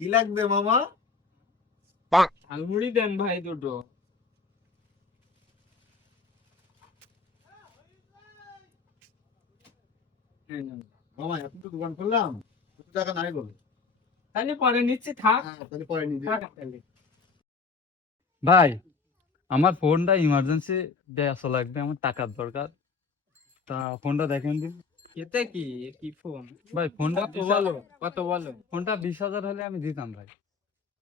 কি লাগবে মামা? ঝালমুড়ি দেন ভাই দুটো। মামা এখন তো দোকান করলাম কত টাকা নাই বল। তাহলে পরে নিচ্ছি থাক। হ্যাঁ তাহলে পরে থাক ভাই আমার ফোনটা ইমার্জেন্সি দেওয়া লাগবে আমার টাকার দরকার। তা ফোনটা দেখেন দিন। এতে কি? কি ফোন ভাই ফোনটা বলো? কত বলো? ফোনটা বিশ হাজার হলে আমি দিতাম ভাই।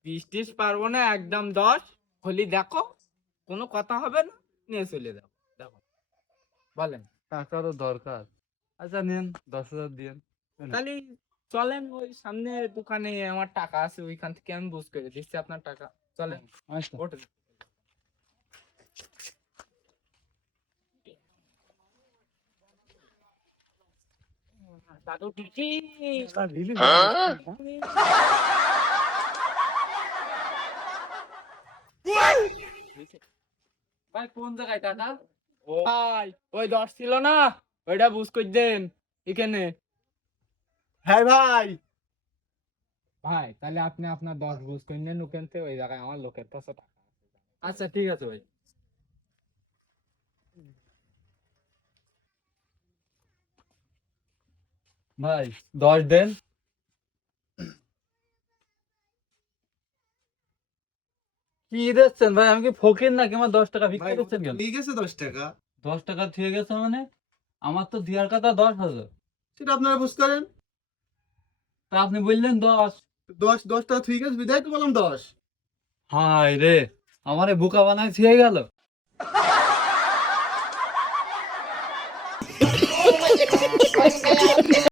বিশ টিস পারব না একদম দশ। হলি দেখো কোনো কথা হবে না নিয়ে চলে যাও। দেখো বলেন। টাকারও দরকার। আচ্ছা নিন দশ হাজার দিন তাহলে চলেন ওই সামনে দোকানে আমার টাকা আছে ওইখান থেকে আমি বুঝ করে দিচ্ছি আপনার টাকা। চলেন আচ্ছা ওঠেন দাদু টিটি ভাই কোন জায়গায় টাকা ভাই ওই দশ ছিল না? ওইটা বুঝ করে দেন এখানে। হ্যাঁ ভাই। ভাই তাহলে আপনি আপনার দশ বুঝ করে নেন ওখান থেকে ওই জায়গায় আমার লোকের কাছে টাকা আছে। আচ্ছা ঠিক আছে ভাই। ভাই দশ দেন। কি দিচ্ছেন ভাই? আমি কি ফকির নাকি? আমার দশ টাকা ভাই ভিক্ষা দিচ্ছেন কেন? ঠিক আছে দশ টাকা। দশ টাকা গেছে মানে? আমার তো দেওয়ার কথা দশ হাজার। সেটা আপনারা বুঝ করেন তা আপনি বললেন দশ। দশ দশ টাকা ঠিক আছে বিদায় তো বললাম দশ। হাই রে আমারে বোকা বানায় থুয়ে গেল.